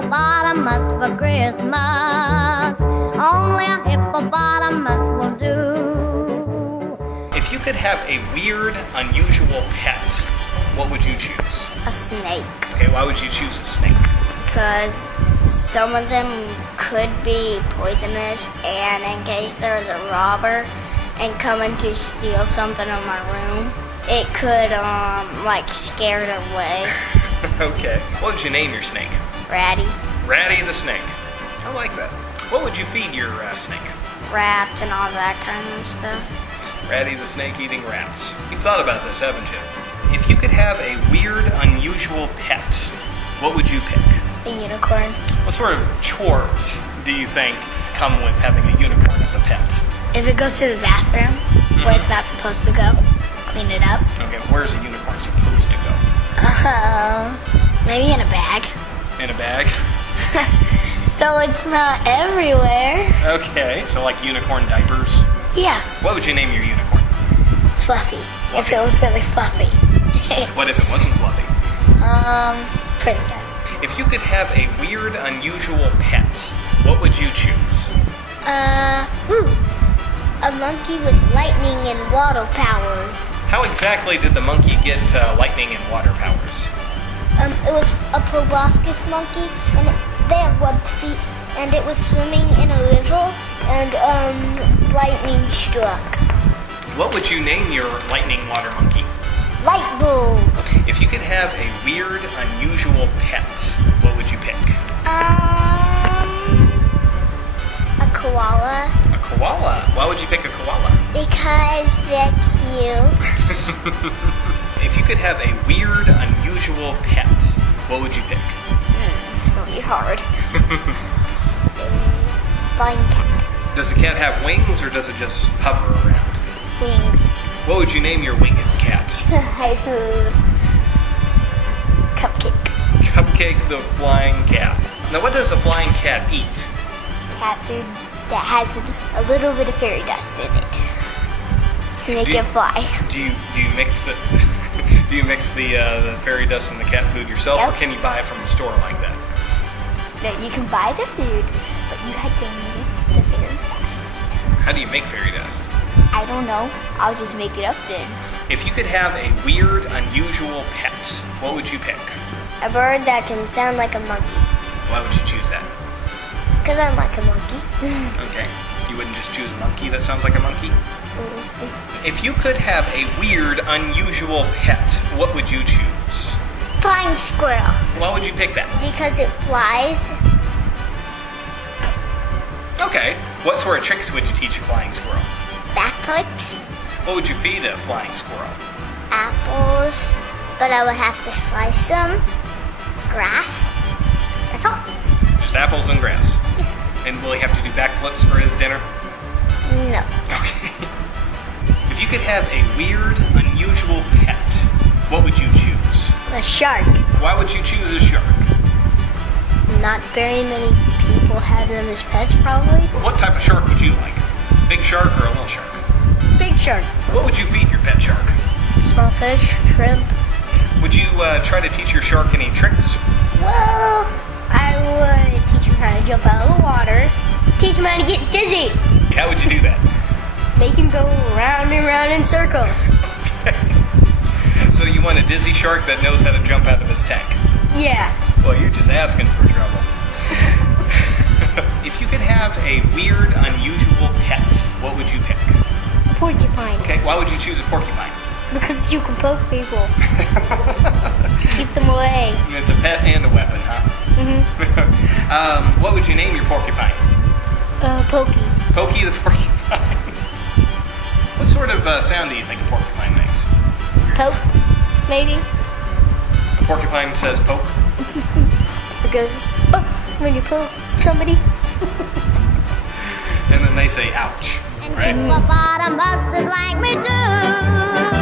hippopotamus for Christmas. Only a hippopotamus will do. If you could have a weird, unusual pet, what would you choose? A snake. Okay, why would you choose a snake? Because some of them could be poisonous, and in case there was a robber and coming to steal something in my room, it could scare it away. Okay. What would you name your snake? Ratty. Ratty the snake. I like that. What would you feed your snake? Rats and all that kind of stuff. Ratty the snake eating rats. You've thought about this, haven't you? If you could have a weird, unusual pet, what would you pick? A unicorn. What sort of chores do you think come with having a unicorn as a pet? If it goes to the bathroom where it's not supposed to go, clean it up. Okay, where's a unicorn supposed to go? Maybe in a bag. In a bag? So it's not everywhere. Okay, so like unicorn diapers. Yeah. What would you name your unicorn? Fluffy. Fluffy. If it was really fluffy. What if it wasn't fluffy? Princess. If you could have a weird, unusual pet, what would you choose? A monkey with lightning and water powers. How exactly did the monkey get lightning and water powers? It was a proboscis monkey, and they have webbed feet, and it was swimming in a river, and lightning struck. What would you name your lightning water monkey? Light bulb. If you could have a weird, unusual pet, what would you pick? A koala. A koala. Why would you pick a koala? Because they're cute. If you could have a weird, unusual pet, what would you pick? It's gonna be hard. Flying cat. Does the cat have wings or does it just hover around? Wings. What would you name your winged cat? Cupcake. Cupcake the flying cat. Now what does a flying cat eat? Cat food that has a little bit of fairy dust in it to make it fly. Do you mix the the fairy dust and the cat food yourself, Yep. or can you buy it from the store like that? No, you can buy the food, but you have to make the fairy dust. How do you make fairy dust? I don't know. I'll just make it up then. If you could have a weird, unusual pet, what would you pick? A bird that can sound like a monkey. Why would you choose that? Because I'm like a monkey. Okay. You wouldn't just choose a monkey that sounds like a monkey? If you could have a weird, unusual pet, what would you choose? Flying squirrel. Why would you pick that? Because it flies. Okay. What sort of tricks would you teach a flying squirrel? Backflips. What would you feed a flying squirrel? Apples. But I would have to slice them. Grass. That's all. Just apples and grass. Yes. And will he have to do backflips for his dinner? No. Okay. If you could have a weird, unusual pet, what would you choose? A shark. Why would you choose a shark? Not very many people have them as pets, probably. What type of shark would you like? Big shark or a little shark? Big shark. What would you feed your pet shark? Small fish, shrimp. Would you try to teach your shark any tricks? Well, I would teach him how to jump out of the water. Teach him how to get dizzy. How would you do that? Make him go round and round in circles. So you want a dizzy shark that knows how to jump out of his tank? Yeah. Well, you're just asking for trouble. If you could have a weird, unusual pet, what would you pick? Porcupine. Okay, why would you choose a porcupine? Because you can poke people to keep them away. And it's a pet and a weapon, huh? Mm-hmm. What would you name your porcupine? Pokey. Pokey the porcupine. What sort of sound do you think a porcupine makes? Poke, maybe. A porcupine says poke? It goes, poke when you poke somebody. And then they say ouch. And right? hippopotamuses like me too.